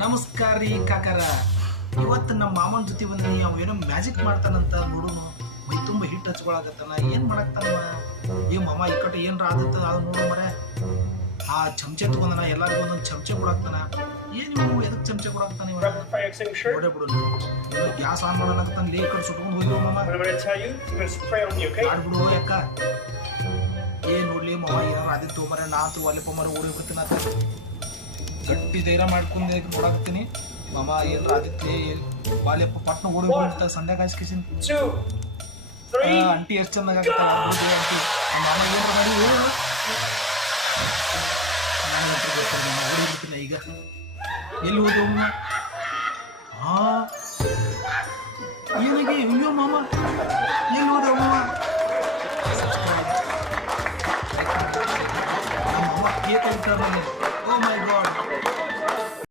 ನಮಸ್ಕಾರ ರೀ ಕಾಕಾರ. ಇವತ್ತು ನಮ್ಮ ಮಾಮನ ಜೊತೆ ಬಂದೀನಿ. ಅವ ಏನೋ ಮ್ಯಾಜಿಕ್ ಮಾಡ್ತಾನಂತ ನೋಡುನು. ಮೈ ತುಂಬ ಹಿಟ್ಟು ಹಚ್ಕೊಳಕತ್ತಾನ. ಏನು ಮಾಡಕ್ತಾನ ಈ ಮಾಮ? ಈ ಕಡೆ ಏನ್ರ ಆದತ್ತ ಅದು ನೋಡು ಮರ. ಆ ಚಮಚೆ ತಗೊಂಡನ, ಎಲ್ಲರಿಗೂ ಒಂದೊಂದು ಚಮಚೆ ಕೊಡಾಕ್ತಾನ. ಏನು ಎದಕ್ಕೆ ಚಮಚೆ ಕೊಡಾಕ್ತಾನ ಇವ? ನೋಡೇ ಬಿಡು, ಗ್ಯಾಸ್ ಆನ್ ಮಾಡಲಾಗ್ತಾನ. ಲೇ ಕಡೆ ಸುಟ್ಕೊಂಡು ಹೋಗಿವ ಮಾಮ. ಮಾಡ್ಬಿಡು ಯಾಕ? ಏನ್ ನೋಡ್ಲಿ ಮಾಮ, ಏನಾರು ಆದಿತ್ತು ಮರ. ನಾತು ಒಲೆಪ ಮರ ಓಡಿ ಬಿಡ್ತೀನಿ ಅಂತ ಗಟ್ಟಿ ಧೈರ್ಯ ಮಾಡ್ಕೊಂಡು ನೋಡಾಕ್ತೀನಿ. ಮಾಮ ಏನ್ರ ಆದಿತ್ತಿ ಬಾಲ್ಯಪ್ಪ ಪಟ್ನ ಓಡಿ ಬಿಡ್ತಾರೆ ಸಂಡೆ ಕಾಯಿಸ್ಕಿಸಿನ್. ಅಂಟಿ ಎಷ್ಟು ಚಂದಾಗ ಆಗ್ತಾವ ಅಂಟಿ. ಮಾಮ ಏನ್ರ ಮಾಡಿ ನಾನು ಓಡಿ ಬಿಡ್ತೀನಿ ಈಗ. ಎಲ್ಲಿ ಹೋದವ? ಹಾ ಏನಿಗೆ? ಅಯ್ಯೋ ಮಾಮ, ಎಲ್ಲಿ ಹೋದವ ಮಾಮ? ನಮ್ಮ ಮಾಮ ಕೇಕ್ ಇರ್ತಾರೆ. ಓ ಮೈ ಗಾಡ್.